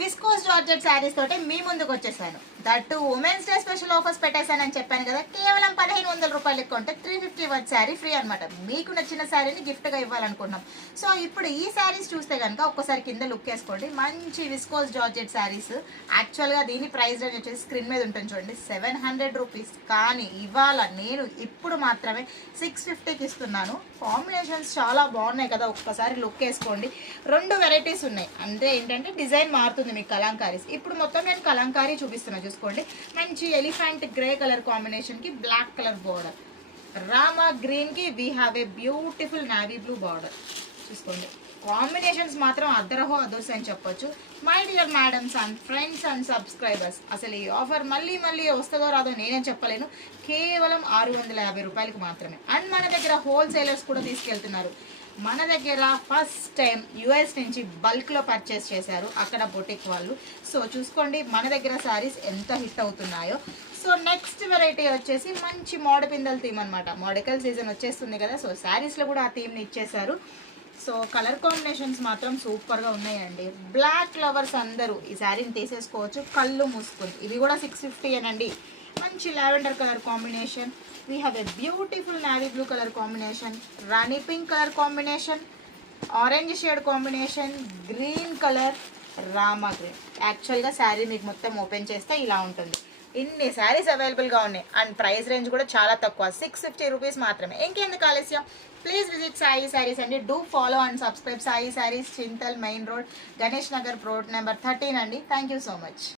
Viscose georgette saris తోటి మీ ముందుకు వచ్చేసాను. That women's day special offers పెట్టేశానని చెప్పాను కదా. కేవలం 1500 రూపాయలు ఎక్కువ ఉంటే 350 వర్త్ శారీ ఫ్రీ అనమాట. మీకు నచ్చిన శారీని గిఫ్ట్గా ఇవ్వాలనుకుంటున్నాం. సో ఇప్పుడు ఈ శారీస్ చూస్తే కనుక ఒక్కసారి కింద లుక్ వేసుకోండి. మంచి విస్కోస్ జార్జెట్ శారీస్. యాక్చువల్గా దీని ప్రైస్ రేంజ్ వచ్చేసి స్క్రీన్ మీద ఉంటుంది చూడండి, 700 రూపీస్. కానీ ఇవాళ నేను ఇప్పుడు మాత్రమే 650కి ఇస్తున్నాను. కాంబినేషన్స్ చాలా బాగున్నాయి కదా, ఒక్కసారి లుక్ వేసుకోండి. 2 వెరైటీస్ ఉన్నాయి. అంటే ఏంటంటే డిజైన్ మారుతుంది మీకు కలంకారీస్. ఇప్పుడు మొత్తం నేను కలంకారీ చూపిస్తున్నా చూసుకోండి. మంచి ఎలిఫెంట్ గ్రే కలర్ కాంబినేషన్ కి black colour border, Rama green కి we have a beautiful navy blue border. చూసుకోండి, కాంబినేషన్స్ మాత్రం అద్దరహో అదోస్ అని చెప్పొచ్చు. My dear madams and friends and subscribers, అసలు ఈ ఆఫర్ మళ్ళీ మళ్ళీ వస్తుందో రాదో నేనేం చెప్పలేను. కేవలం 650 రూపాయలకి మాత్రమే. అండ్ మన దగ్గర హోల్సేలర్స్ కూడా తీసుకెళ్తున్నారు. మన దగ్గర ఫస్ట్ టైం యుఎస్ నుంచి బల్క్లో పర్చేస్ చేశారు అక్కడ బొటిక్ వాళ్ళు. సో చూసుకోండి మన దగ్గర శారీస్ ఎంత హిట్ అవుతున్నాయో. సో నెక్స్ట్ వెరైటీ వచ్చేసి మంచి మోడపిందల థీమ్ అనమాట. మోడకల్ సీజన్ వచ్చేస్తుంది కదా, సో శారీస్లో కూడా ఆ థీమ్ని ఇచ్చేశారు. సో కలర్ కాంబినేషన్స్ మాత్రం సూపర్గా ఉన్నాయండి. బ్లాక్ లవర్స్ అందరూ ఈ శారీని తీసేసుకోవచ్చు కళ్ళు మూసుకుంది. ఇవి కూడా 650 అనండి. మంచి lavender colour combination, we have a beautiful navy blue colour combination, Rani pink colour combination, orange shade combination, green colour, Rama green. యాక్చువల్గా శారీ మీకు మొత్తం ఓపెన్ చేస్తే ఇలా ఉంటుంది. ఇన్ని శారీస్ అవైలబుల్గా ఉన్నాయి. అండ్ ప్రైస్ రేంజ్ కూడా చాలా తక్కువ, 650 రూపీస్ మాత్రమే. ఇంకెందుకు ఆలస్యం, ప్లీజ్ విజిట్ సాయి శారీస్ అండి. Do follow and subscribe Sai sarees, Chintal main road, Ganesh Nagar road number 13 అండి. Thank you so much.